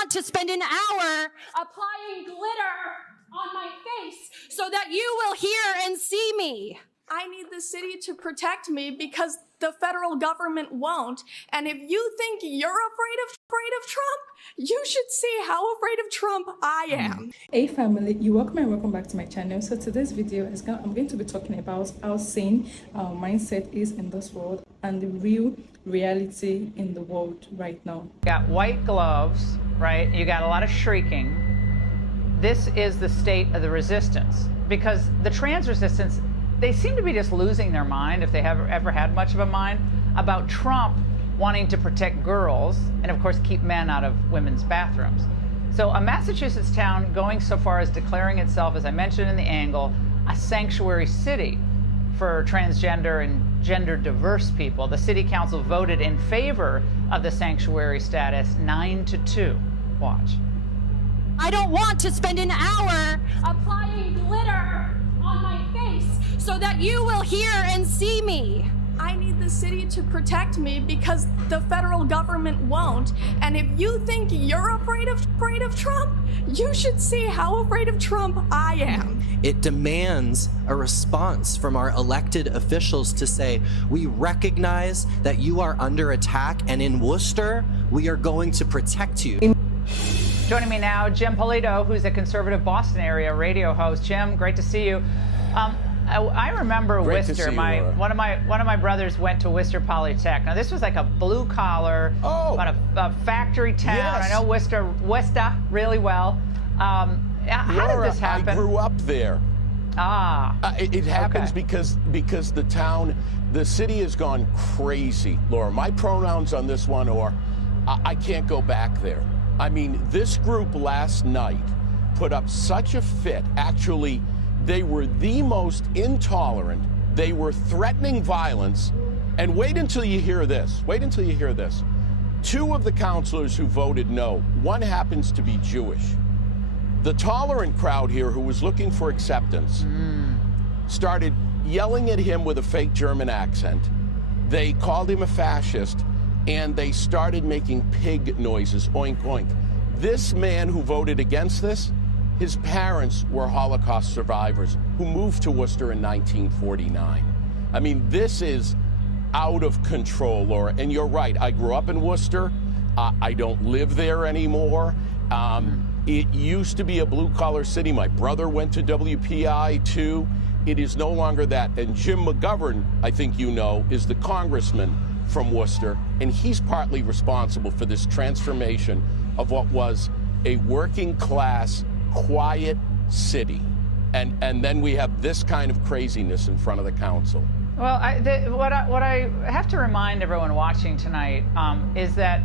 want to spend an hour applying glitter on my face so that you will hear and see me. I need the city to protect me because the federal government won't. And if you think you're afraid of Trump, you should see how afraid of Trump I am. Hey family, you're welcome and welcome back to my channel. So today's video I'm going to be talking about how sane our mindset is in this world and the real reality in the world right now. You got white gloves, right? You got a lot of shrieking. This is the state of the resistance, because the trans resistance, they seem to be just losing their mind, if they have ever had much of a mind, about Trump wanting to protect girls and, of course, keep men out of women's bathrooms. So a Massachusetts town going so far as declaring itself, as I mentioned in the angle, a sanctuary city for transgender and gender diverse people. The city council voted in favor of the sanctuary status 9-2. Watch. I don't want to spend an hour applying glitter on my face so that you will hear and see me. I need the city to protect me because the federal government won't. And if you think you're afraid of Trump, you should see how afraid of Trump I am. It demands a response from our elected officials to say, we recognize that you are under attack, and in Worcester, we are going to protect you. Joining me now, Jim Polito, who's a conservative Boston area radio host. Jim, great to see you. I remember Great Worcester. To see you, one of my brothers went to Worcester Polytech. Now this was like a blue collar, about a factory town. Yes. I know Worcester really well. How did this happen? I grew up there. It happens okay. because the city has gone crazy, Laura. My pronouns on this one are, I can't go back there. I mean, this group last night put up such a fit. Actually, they were the most intolerant. They were threatening violence. And wait until you hear this. Wait until you hear this. 2 of the councilors who voted no, one happens to be Jewish. The tolerant crowd here, who was looking for acceptance, started yelling at him with a fake German accent. They called him a fascist, and they started making pig noises, oink, oink. This man who voted against this, his parents were Holocaust survivors who moved to Worcester in 1949. I mean, this is out of control, Laura. And you're right, I grew up in Worcester. I don't live there anymore. It used to be a blue-collar city. My brother went to WPI, too. It is no longer that. And Jim McGovern, I think you know, is the congressman from Worcester, and he's partly responsible for this transformation of what was a working-class, quiet city. And then we have this kind of craziness in front of the council. Well, what I have to remind everyone watching tonight is that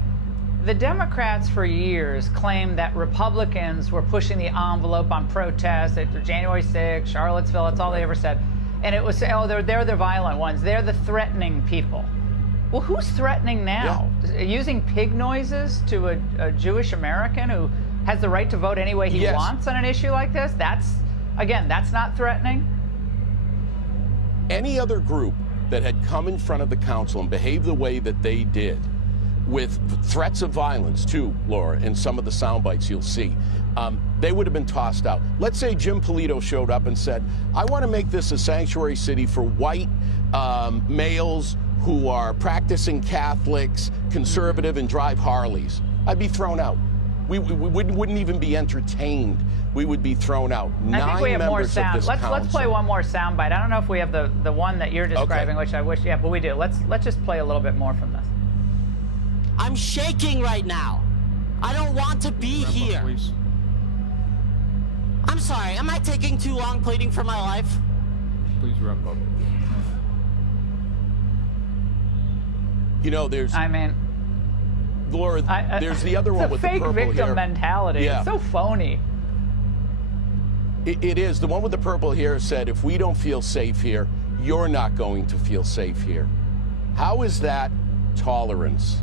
the Democrats for years claimed that Republicans were pushing the envelope on protests after January 6th, Charlottesville, that's all they ever said. And it was, oh, they're the violent ones, they're the threatening people. Well, who's threatening now? Yeah. Using pig noises to a Jewish American who has the right to vote any way he wants on an issue like this? That's not threatening? Any other group that had come in front of the council and behaved the way that they did, with threats of violence too, Laura, in some of the sound bites you'll see, they would have been tossed out. Let's say Jim Polito showed up and said, I want to make this a sanctuary city for white males who are practicing Catholics, conservative, and drive Harleys. I'd be thrown out. We wouldn't even be entertained. We would be thrown out. I think we have more sound. Let's play one more sound bite. I don't know if we have the one that you're describing, which I wish, yeah, but we do. Let's just play a little bit more from this. I'm shaking right now. I don't want to be here. Please. I'm sorry, am I taking too long pleading for my life? Please wrap up. You know, there's... I mean... Laura, there's the other one with the purple here. It's a fake victim mentality. Yeah. It's so phony. It is. The one with the purple here said, if we don't feel safe here, you're not going to feel safe here. How is that tolerance?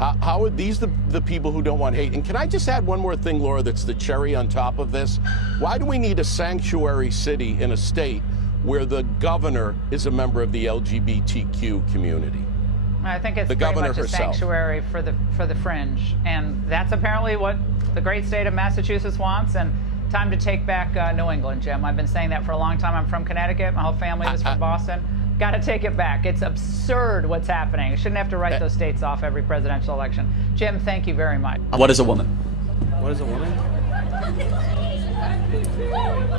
How are these the people who don't want hate? And can I just add one more thing, Laura, that's the cherry on top of this? Why do we need a sanctuary city in a state where the governor is a member of the LGBTQ community? I think it's the pretty governor much a herself. sanctuary for the fringe, and that's apparently what the great state of Massachusetts wants. And time to take back New England, Jim. I've been saying that for a long time. I'm from Connecticut. My whole family was from Boston. Got to take it back. It's absurd what's happening. You shouldn't have to write those states off every presidential election. Jim, thank you very much. What is a woman? What is a woman?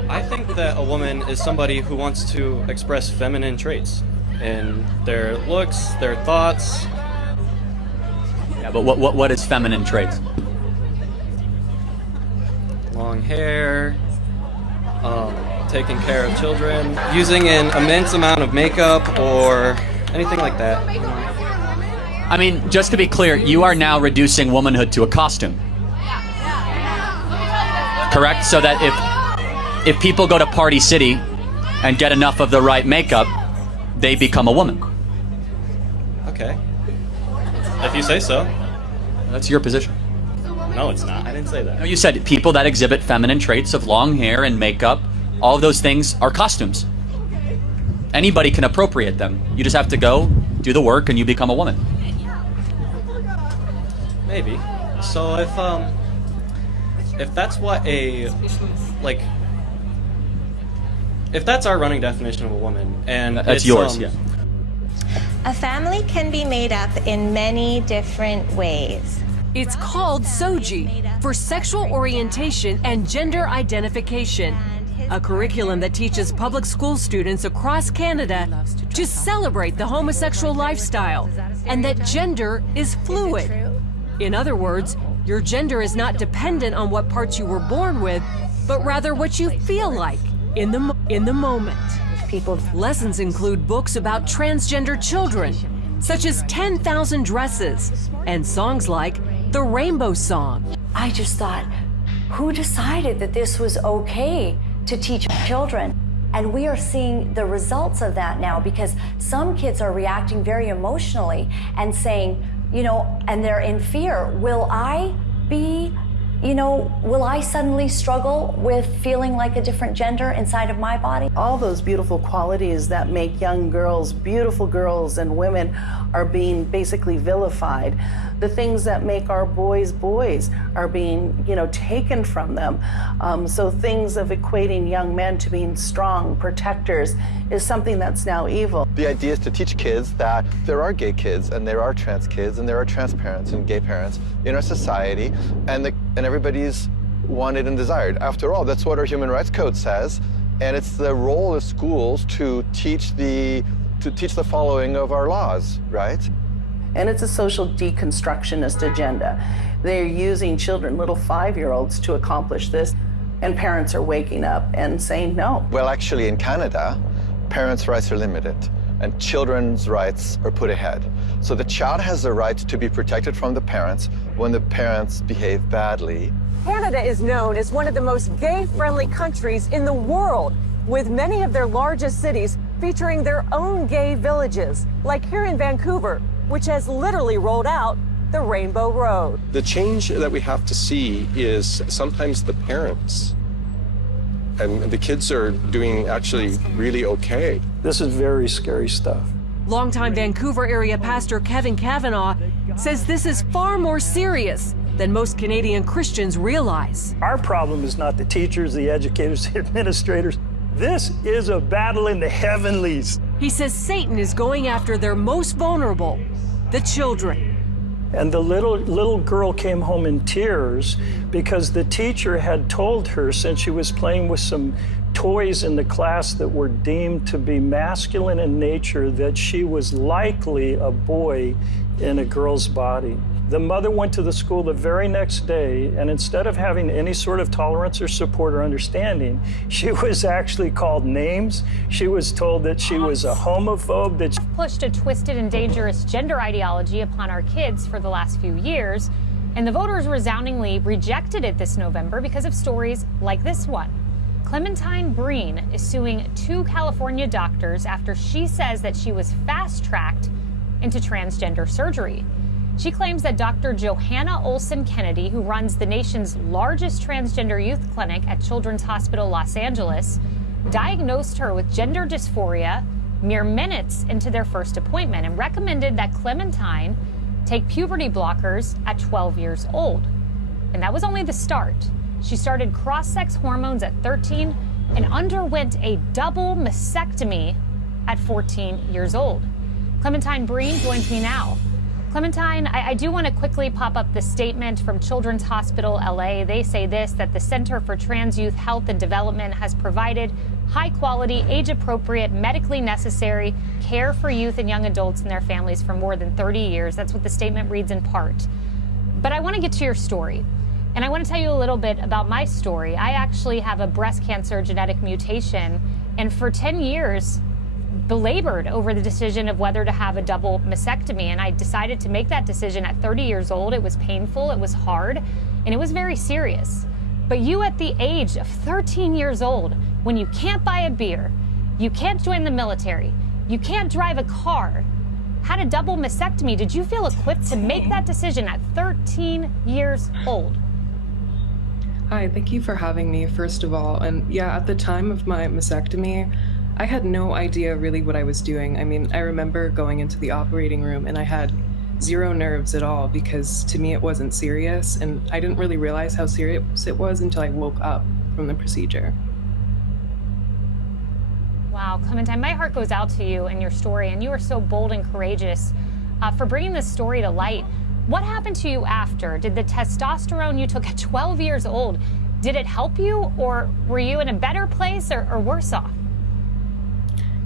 I think that a woman is somebody who wants to express feminine traits in their looks, their thoughts. Yeah, but what is feminine traits? Long hair, taking care of children, using an immense amount of makeup or anything like that. I mean, just to be clear, you are now reducing womanhood to a costume. Correct? So that if people go to Party City and get enough of the right makeup, they become a woman. Okay. If you say so. That's your position. No, it's not. I didn't say that. No, you said people that exhibit feminine traits of long hair and makeup, all of those things are costumes. Anybody can appropriate them. You just have to go, do the work, and you become a woman. Maybe. So if that's what if that's our running definition of a woman, and that's yours, yeah. A family can be made up in many different ways. It's called SOGI, for Sexual Orientation and Gender Identification, a curriculum that teaches public school students across Canada to celebrate the homosexual lifestyle and that gender is fluid. In other words, your gender is not dependent on what parts you were born with, but rather what you feel like in the moment. Lessons include books about transgender children, such as 10,000 Dresses, and songs like the Rainbow Song. I just thought, who decided that this was okay to teach children? And we are seeing the results of that now, because some kids are reacting very emotionally and saying, and they're in fear. Will I suddenly struggle with feeling like a different gender inside of my body? All those beautiful qualities that make young girls, beautiful girls and women, are being basically vilified. The things that make our boys boys are being, taken from them. So things of equating young men to being strong protectors is something that's now evil. The idea is to teach kids that there are gay kids and there are trans kids and there are trans parents and gay parents in our society, and everybody's wanted and desired. After all, that's what our Human Rights Code says, and it's the role of schools to teach the following of our laws, right? And it's a social deconstructionist agenda. They're using children, little 5-year-olds, to accomplish this, and parents are waking up and saying no. Well, actually, in Canada, parents' rights are limited, and children's rights are put ahead. So the child has the right to be protected from the parents when the parents behave badly. Canada is known as one of the most gay-friendly countries in the world, with many of their largest cities featuring their own gay villages, like here in Vancouver, which has literally rolled out the Rainbow Road. The change that we have to see is sometimes the parents, and the kids are doing actually really okay. This is very scary stuff. Longtime Vancouver area pastor Kevin Kavanaugh says this is far more serious than most Canadian Christians realize. Our problem is not the teachers, the educators, the administrators. This is a battle in the heavenlies. He says Satan is going after their most vulnerable, the children. And the little girl came home in tears because the teacher had told her, since she was playing with some toys in the class that were deemed to be masculine in nature, that she was likely a boy in a girl's body. The mother went to the school the very next day, and instead of having any sort of tolerance or support or understanding, she was actually called names. She was told that she was a homophobe, that she pushed a twisted and dangerous gender ideology upon our kids for the last few years, and the voters resoundingly rejected it this November because of stories like this one. Clementine Breen is suing 2 California doctors after she says that she was fast-tracked into transgender surgery. She claims that Dr. Johanna Olson Kennedy, who runs the nation's largest transgender youth clinic at Children's Hospital Los Angeles, diagnosed her with gender dysphoria, mere minutes into their first appointment and recommended that Clementine take puberty blockers at 12 years old. And that was only the start. She started cross-sex hormones at 13 and underwent a double mastectomy at 14 years old. Clementine Breen joins me now. Clementine, I do want to quickly pop up the statement from Children's Hospital LA. They say this, that the Center for Trans Youth Health and Development has provided high-quality, age-appropriate, medically necessary care for youth and young adults and their families for more than 30 years. That's what the statement reads in part. But I want to get to your story. And I want to tell you a little bit about my story. I actually have a breast cancer genetic mutation, and for 10 years, belabored over the decision of whether to have a double mastectomy. And I decided to make that decision at 30 years old. It was painful, it was hard, and it was very serious. But you at the age of 13 years old, when you can't buy a beer, you can't join the military, you can't drive a car, had a double mastectomy, did you feel equipped to make that decision at 13 years old? Hi, thank you for having me, first of all. And yeah, at the time of my mastectomy, I had no idea really what I was doing. I mean, I remember going into the operating room and I had zero nerves at all because to me it wasn't serious, and I didn't really realize how serious it was until I woke up from the procedure. Wow, Clementine, my heart goes out to you and your story, and you are so bold and courageous for bringing this story to light. What happened to you after? Did the testosterone you took at 12 years old, did it help you, or were you in a better place or worse off?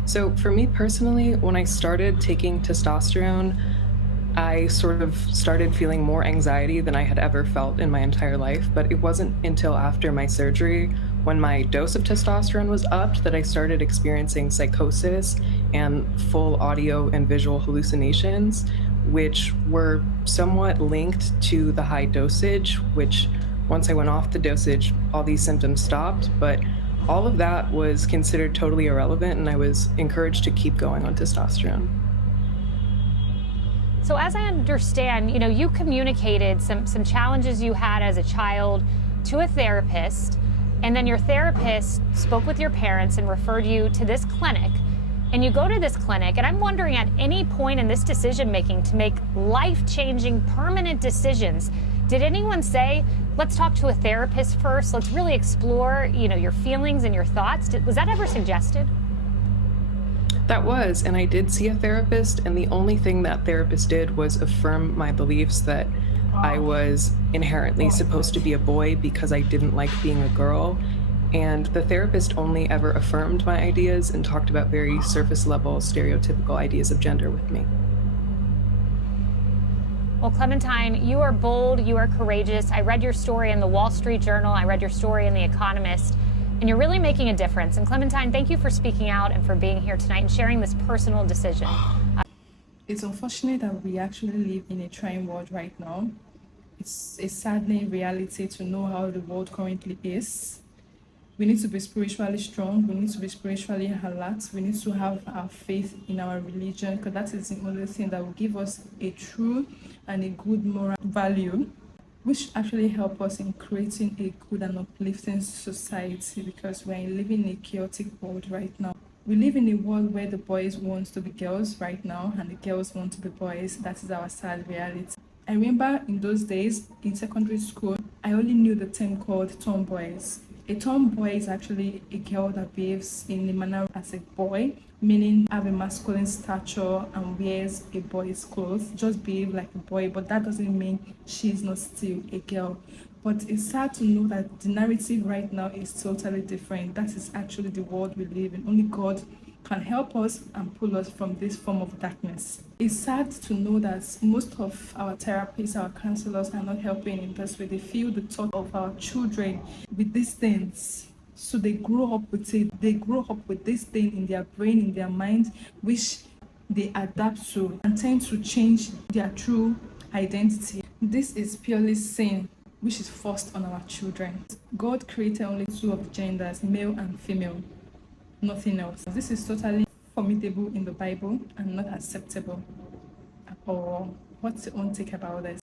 So for me personally, when I started taking testosterone, I sort of started feeling more anxiety than I had ever felt in my entire life. But it wasn't until after my surgery, when my dose of testosterone was upped, that I started experiencing psychosis and full audio and visual hallucinations, which were somewhat linked to the high dosage, which once I went off the dosage, all these symptoms stopped. But all of that was considered totally irrelevant, and I was encouraged to keep going on testosterone. So as I understand, you communicated some challenges you had as a child to a therapist, and then your therapist spoke with your parents and referred you to this clinic. And you go to this clinic, and I'm wondering, at any point in this decision making to make life-changing, permanent decisions, did anyone say, let's talk to a therapist first, let's really explore, your feelings and your thoughts? Was that ever suggested? That was, and I did see a therapist, and the only thing that therapist did was affirm my beliefs that I was inherently supposed to be a boy because I didn't like being a girl. And the therapist only ever affirmed my ideas and talked about very surface level, stereotypical ideas of gender with me. Well, Clementine, you are bold, you are courageous. I read your story in the Wall Street Journal, I read your story in The Economist, and you're really making a difference. And Clementine, thank you for speaking out and for being here tonight and sharing this personal decision. It's unfortunate that we actually live in a trying world right now. It's a saddening reality to know how the world currently is. We need to be spiritually strong. We need to be spiritually alert. We need to have our faith in our religion, because that is the only thing that will give us a true and a good moral value, which actually help us in creating a good and uplifting society, because we're living in a chaotic world right now. We live in a world where the boys want to be girls right now and the girls want to be boys. That is our sad reality. I remember in those days in secondary school, I only knew the term called tomboys. A tomboy is actually a girl that behaves in a manner as a boy, meaning have a masculine stature and wears a boy's clothes, just behave like a boy, but that doesn't mean she's not still a girl. But it's sad to know that the narrative right now is totally different. That is actually the world we live in. Only God can help us and pull us from this form of darkness. It's sad to know that most of our therapists, our counselors are not helping in this way. They feel the thought of our children with these things. So they grow up with it. They grow up with this thing in their brain, in their mind, which they adapt to and tend to change their true identity. This is purely sin, which is forced on our children. God created only two of the genders, male and female. Nothing else. This is totally formidable in the Bible and not acceptable at all. What's your own take about this?